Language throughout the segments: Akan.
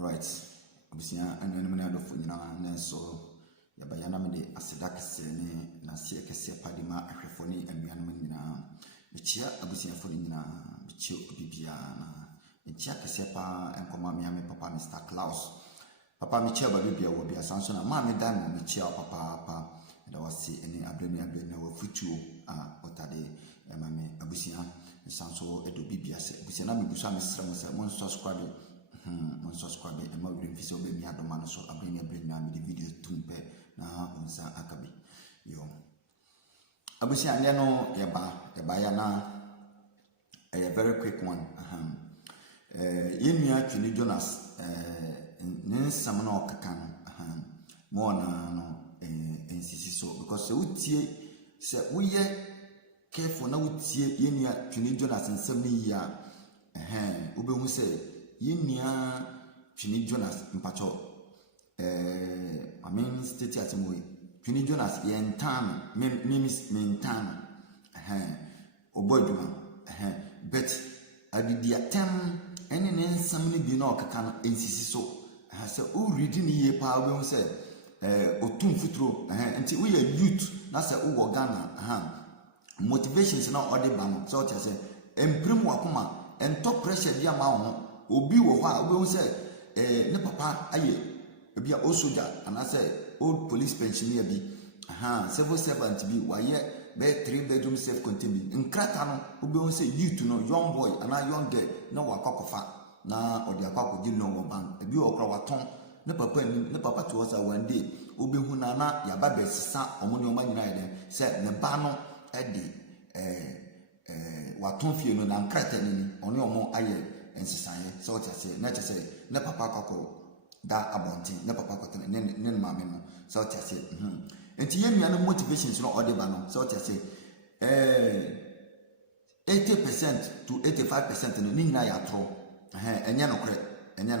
Right. Abusia anu na adofo nyina na so ya bayana me de aseda kese ne na sie kese padima ahwefo ne anuanom nyina bichia abusia fo nyina bichio bibia na bichia kese pa enkoma me ame papa Mr. Klaus papa me chia ba bibia wo bia sanso na ma me dan me chia papa da wasi ene abremi na wo futuo otade ma me abusia sanso edo bibia se abusia na me busa me sra mo se mo subscribe mon subscribe e ma wuri fi so be mi adoma no so abreni na mi di video tumpe na onsa akabi yo abusia anya no yeba ya na a very quick one yemia Twini Jonas nsam na okaka mo na no nsisi so because se utie se woye careful na utie yemia Twini Jonas nsam ni ya obehu se yenia Twini Jonas mpacho amen state asemwe Twini Jonas yentan mentan oboduma but adidiatem ene ne nsam ne bi na okaka no ensisi so se o reading ye pa obehu se otum futuro enti we youth na se wo Ghana motivations na ode ba no so tia se emprim wakoma ento pressure dia ma ho obi wo ha obi say ne papa aye bia o soldier and say old police pensioner bi civil servant bi waye be 3 bedroom self contained nkrata no obi say youth no young boy and a young girl na wakokofa na odi akwakoji no wo ban bi okra waton ne papa to us one day obi hu na ya ba be sisa omoni o manyina ide say ne ba no e de waton fie no na nkrata ni oni omo aye ensisaye so what I say na say na papa kwako da abontin na papa kwako ne maame no so what I say enti yemia no motivations no ode ba no so what I say 80% to 85% no ni na ya tro enye no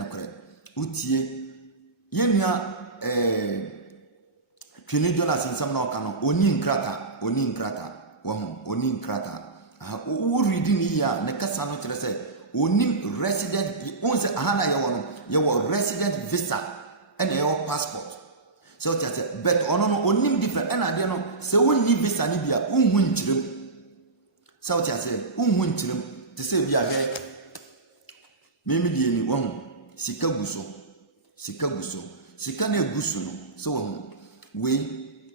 kre utie yemia Twini Jonas nsam na oka no oni nkrata wo ho oni nkrata o reading ni ya ne kasa no kire say onim resident onse ahana ye wo resident visa and your passport so just but ono onim different and ade no se wonni visa ni bia unhu nchirem so just unhu nchirem te se bia he memi die ni wo sika guso sika na eguso no so wo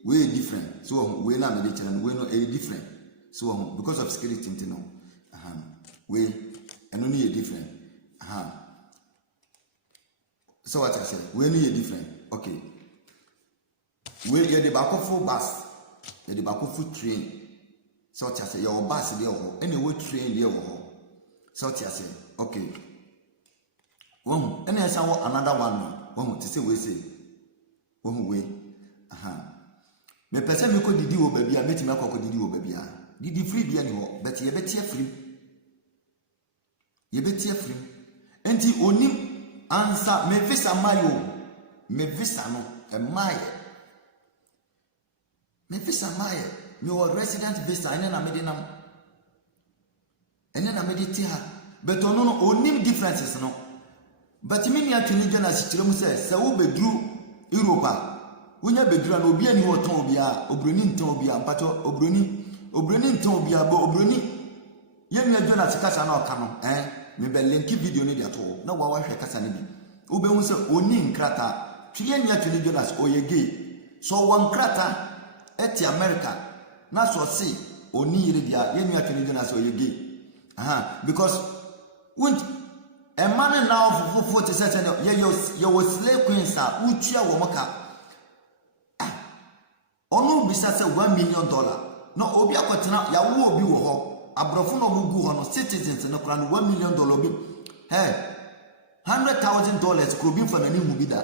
we different so we na me de chere no we no e different so because of security no we and only a different so what I say we only a different okay we get the back of full bus the back of full train so what I say your bus there anyway train there so what I say okay one and then another one to say we say one way me person me ko didi wo baby a metime akoko didi wo baby a didi free bia ni ho but ye betie free yebeti afrim enti onim ansa me visa mayo me visa no emaye me visa maye me o resident visa ene na mediti ha but ono onim differences no but me nia Twini Jonas chirem se wo bedru Europa wonya bedru na obi ani ho ton obi a obroni nton obi a mpacho obroni nton obi a bo obroni yemia Jonas kasa na oka no me be link video ni dia to na wa hwe kasa ni bi obehu se oni nkrata twiyemia Twini Jonas oyege so won nkrata eti America na so si oni yire dia yemia Twini Jonas oyege because won't a man now for 40 seconds you was slave queens utua wo maka onu bisa se $1 million no obi akotena ya wo obi wo ho abrofo no mugu ho no citizens no kra no $1 million bi $100,000 ko bi fa na ni hu bi da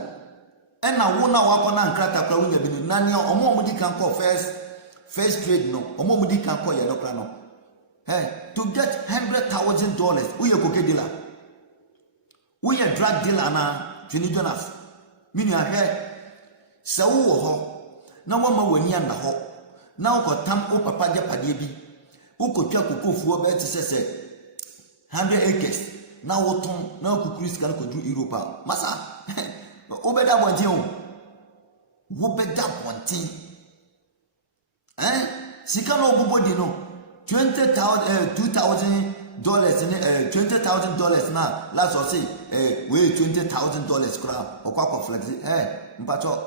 e na wo na wa na nkrata kra wo nya bi no na ne omo di kan call first trade no omo di kan call ye no kra no to get $100,000 uye koke dealer uye drug dealer na Twini Jonas mini ahe se wo ho na wo ma wani anda ho na wo tam o papa je pade bi ukotwa kokofuo be ti sese 100 acres na woton na kukuru sika ko dru Europa masa Obeda bontin. Wobeda bontin. Sika no bobodi no. $20,000 $20,000 na last or say we $20,000 kra okwa flex mpacho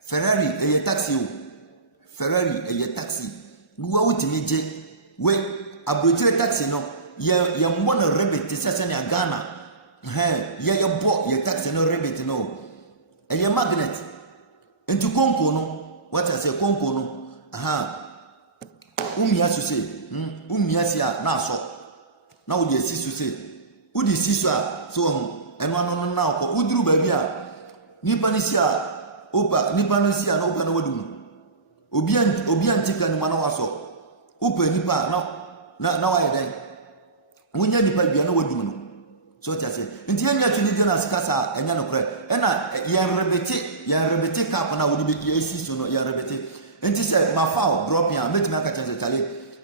Ferrari Ferrari taxi wo wutimi je we abrojire taxi no ye mo na rebate sese na Ghana ye bo ye taxi no rebate no magnet enti konko no what I say konko no umia so say umia sia na so na wo de si so say wo de si so a so ho eno ano na akọ uduru ba bi a nipa ni sia opa nipa no sia na opa na wadum obi antika ni mana waso opa nipa na wa yedai wonya nipa bia na wadum no so tia say nti anya tuni de na skasa enya no kre ena ya rebete cap na wo de bi esi so no ya rebete nti say ma foul drop ya metima aka change chale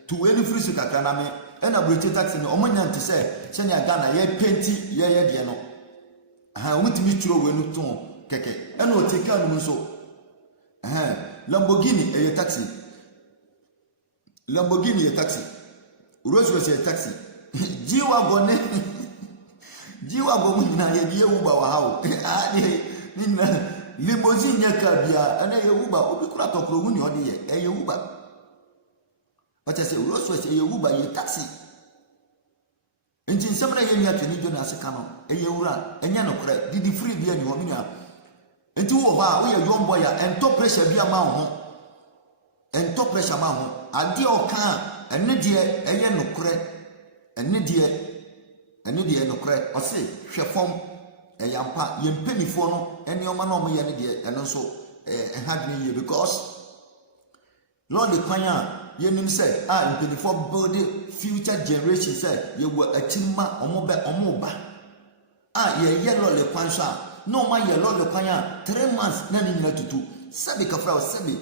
to any free so kakra na me ena brete taxi no omonya nti say se nya Ghana ye penti ye de no omutimi churo we no ton keke ena o take anu so Lamborghini ye taxi Rolls-Royce ye taxi G-Wagon na ye Uber wa hawo nina limousine ye ka bia ana ye Uber obi kura tokro hu ni ode ye Uber wacha say Rolls-Royce ye Uber ye taxi nti nsɛm na ye nia tani jo na seka no ye wura enya no kra didi free bia ni ho mi na nti wo ba wo ye young boy a ento pressure bia ma ho ade o ka ene de eye no kra ene de no kra o se hwe fom yampa ye mpanifo no ene o ma no mo ye ne de ene so hadni ye because Lord the kwanya ye nim say mpanifo build future generation say ye wo achimma omo ba ye Lord the kwansha no ma ye Lord the kwanya 3 months na ni nyina tutu sabi kafra sabi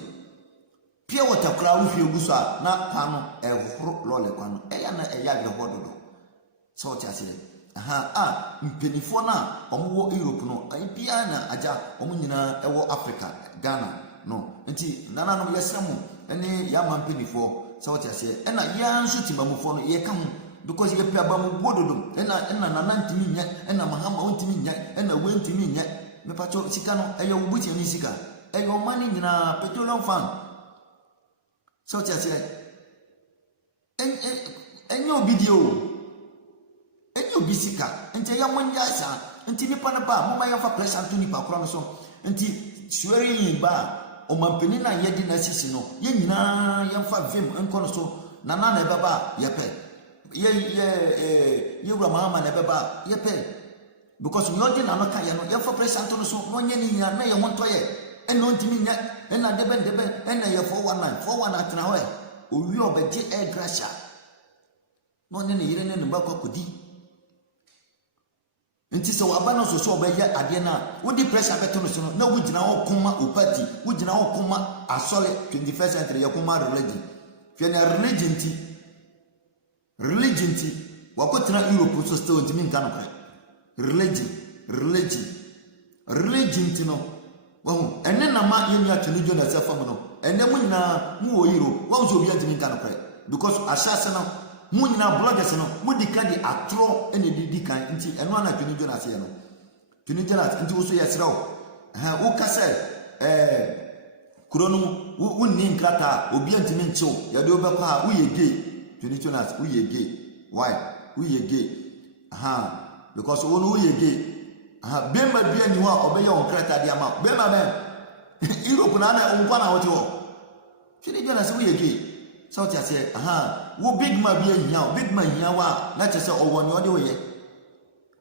pia water kra wo hwe guso na pa no ehoro Lord the kwano ya na ya de hododo so ti ase mpanifo na omo wo Europe no bia na aja omo nyina ewo Africa Ghana no nti nana no yesremu ene ya mpanifo so ti ase ena ya nso timamufo no ye ka ho because ye pia ba mu bododo ena nana ntimi nya ena mahama ntimi nya ena we ntimi nya me pacho sika no eyo wubuti ni sika eyo mani nyina petroleum fund so ti ase enyo video enyo bisika enti ya monja sa enti nipa na ba mama ya fa pressure to nipa kora no so enti suare yin ba o mampeni na ye di na sisi no ye nyina ya fa vim enko no so na baba ye pe ye wura mama na baba ye pe because we all di na no ka ye no ya fa pressure to no so no nye ni na ye wonto ye eno ntimi nya ena debe ena ye 419 atena ho e owi obedi e gracia no ne yire ne ba kwakodi nti se waba no so obeya ade na wodi pressure beto no so na wugina ho koma opati wugina ho koma asole 21st century yakoma religion fiana religion ti wakotena Europe so still ntimi nka no kwa religion ti no wahu ene na ma yemi atuni jo na sefa mo no ene mu nyina mu wo Europe wahu so obi ntimi nka no kwa because asase no mu nyina bloggers no mu dikadi atro ene didikan nti eno ana twini jo na se no twini jana nti wo so yesra wo kase krono wo ni nkrata obi antimi nchew ya de obekwa ha wo ye gay twini jo na wo ye gay why wo ye gay because wo no wo ye gay bema bia ni ho obeya on krata dia ma bema ben Europe na na onkwa na wo ti ho twini jo na se wo ye gay so ti ase wo big man bia hia big man hia wa na chese owo ni ode oye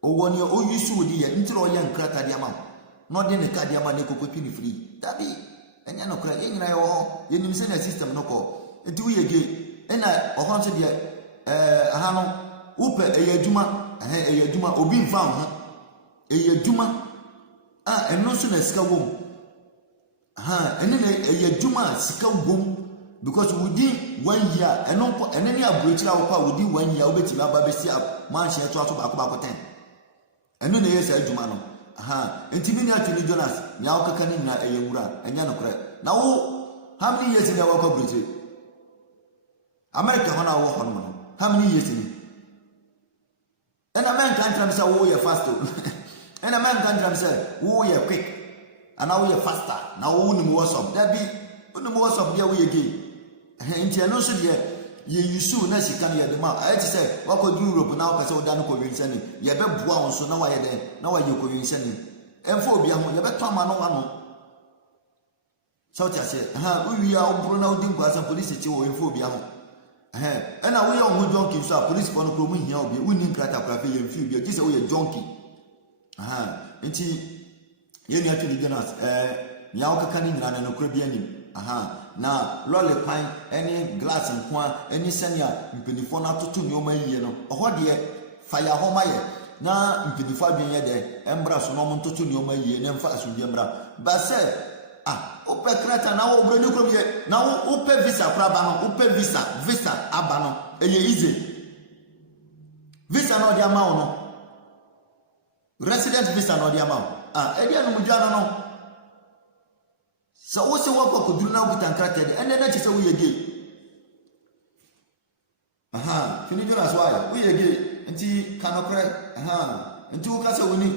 owo ni o yusu odi ye ntiro ye nkrata dia ma no de ne ka dia ma ne kokopi ni free dabi enya no kra ye nyina ye ho ye nim se na system no ko enti wo ye ge ena ohon se dia no upe eye adwuma obi mfa ho eye adwuma eno so na sika wom ene na eye adwuma sika wom because within 1 year and any abrochira within 1 year obeti ba be see man share to ba 10 eno na yes adwuma no enti mi Anthony Jonas nya okaka ni na eyewura enya no kore na wo how many years na wo abrochira America hona wo hono no how many years ni and a man can't tell say wo ye fast and a man can't tell say wo ye quick and now we are faster now wo ni mo WhatsApp that be no mo WhatsApp dia wo ye gay enti eno so de ye yusu na sika na ye de ma I say wa ko Europe na o pese o da no ko winsani ye be boa won so na wa ye den na wa ye ko winsani emfo obi ahun ye be to ama no ano so tia say o wi a o bro na o din kwa san police chi wo emfo obi ahun na we on who junkie so police for no kromu hia obi woni krata krafe ye mfi obi ji say we junkie enti ye ni Anthony Jonas nya o kaka ni nyina na kro bi anim na lole pan any glass nkwa any senia mpinifo na toto ni o ma yie no oho de fire ho ma ye na mpinifo adwen ye de embra so no mo toto ni o ma yie na mfa asudie embra ba se ope krata na wo broni krom ye na wo ope visa pra ba no ope visa aba no eye easy visa no de ama wo no resident visa no de ama wo e dia no mudwa no so wo se wo ko duru na wo tankrata de ene na che se wo ye gay Anthony Jonas why wo ye gay enti kanokre enti wo ka se woni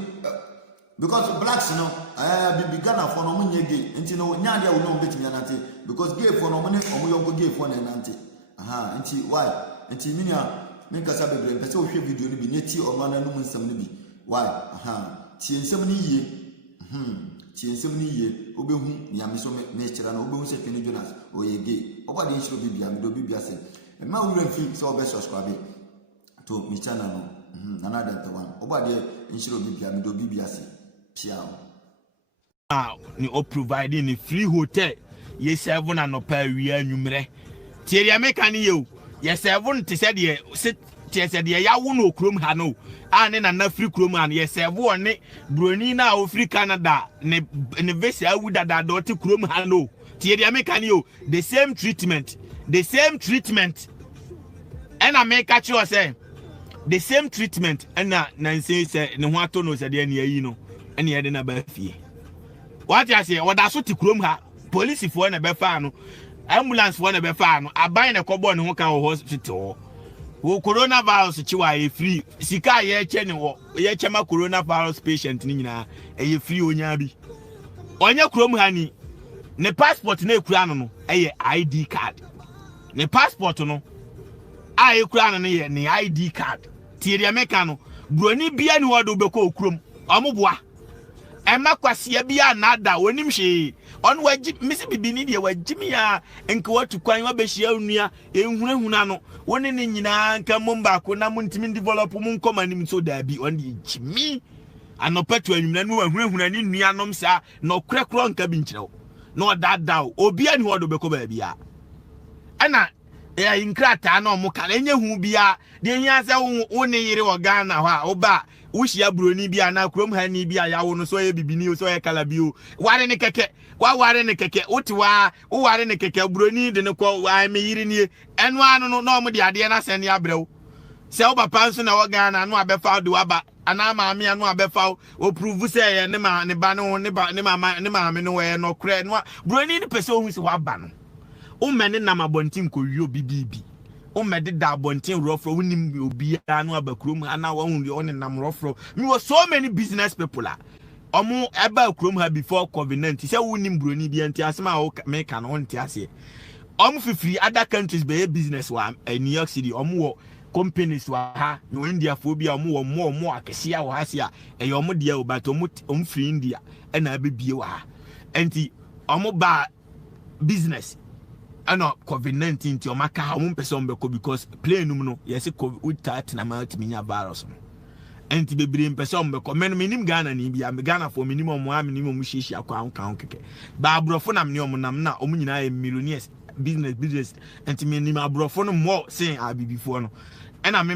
because blacks no be Ghana for no munye gay enti no nya dia wo no betimi anante because gay for no money omo yongo gay for na anante enti why enti minia men kasa bebre pese wo hwe video ni bi neti omo na no nsam ni bi why tie nsam ni yie tie nsam ni yie obehu nyame so me kira na obehu se Anthony Jonas o ye gay oba de nshiro bibia me do bibia se ma wura mfi so obe subscribe to mi channel no another one oba de nshiro bibia me do bibia se piao ni o providing a free hotel ye 7 and up wi anwumre tie dia meka ni ye ye 7 te said ye sit tie said ye ya wo no krom ha no ane na free krom an ye 7 one broni na o free Canada ne visa awu dada dot krom ha no tie dia meka ni yo the same treatment and I make catch you say the same treatment and na say ne ho ato no said ye na yi no ene ye de na ba fie what you say what aso ti krom ha police for na be fa no ambulance for na be fa no aban na kobo ne ho kan hospital wo coronavirus chi wa ye free sika ye che ne wo ye chema coronavirus patient ni nyina ye free onya bi onya krom ha ni ne passport na ekura no ye ID card ne passport no a ekura no ye ne ID card tie dia meka no broni bia ni wodo be ko krom omoboa ema kwase bia nada onim hwe on waji misi bibini de wajimi ya enke watu kwan wabehia nua ehunahuna no woni ne nyina nka momba ko na muntimi develop mu nkomanim so da bi on de jimi anopatu anwumna no ahunahuna ni nua nom sa no krekro nka bi nkyerɛw no dada obi ani wodo beko ba bia ana inkrata na omo kala enye hu bia de hia se wo ne yire wo Ghana ha oba wuhia broni bia na krom ha ni bia ya wo no so ye bibini so ye kala bio ware ne keke ware ne keke otiwa wo ware ne keke broni de ne ko wa me yiri nie enu anu no na omo de ade na se ne abrew se wo papa nso na wo Ghana no abefa do aba ana maame anu abefa o prove se ye ne ma ne ba no ne ba ne maame no we no kre no broni ne pese ohun se wa ba no o mene na mabontin ko wi obibibi o mede da abontin rofro wonim obi anu abakrom ana wo hu on nam rofro me was so many business people omo eba krom ha before COVID-19 say wonim broni bi anti asema o me kan on ti ase omo fifiri other countries be business wa New York City omo wo companies wa ha no India phobia omo wo mo akese a wo ha se a e omo de o but omo free India na abebie wa ha anti omo ba business ano COVID-19 ti o maka ha mo pese on beko because plane num no yes COVID na ma timinya virus no enti bebre pese on beko men minim Ghana ni bia me Ghana for minimum wa minimum hihia kwa kan keke ba abrofo na me om nam na om nyina e millionaires business enti minim abrofo no mo sen abibifo no ena me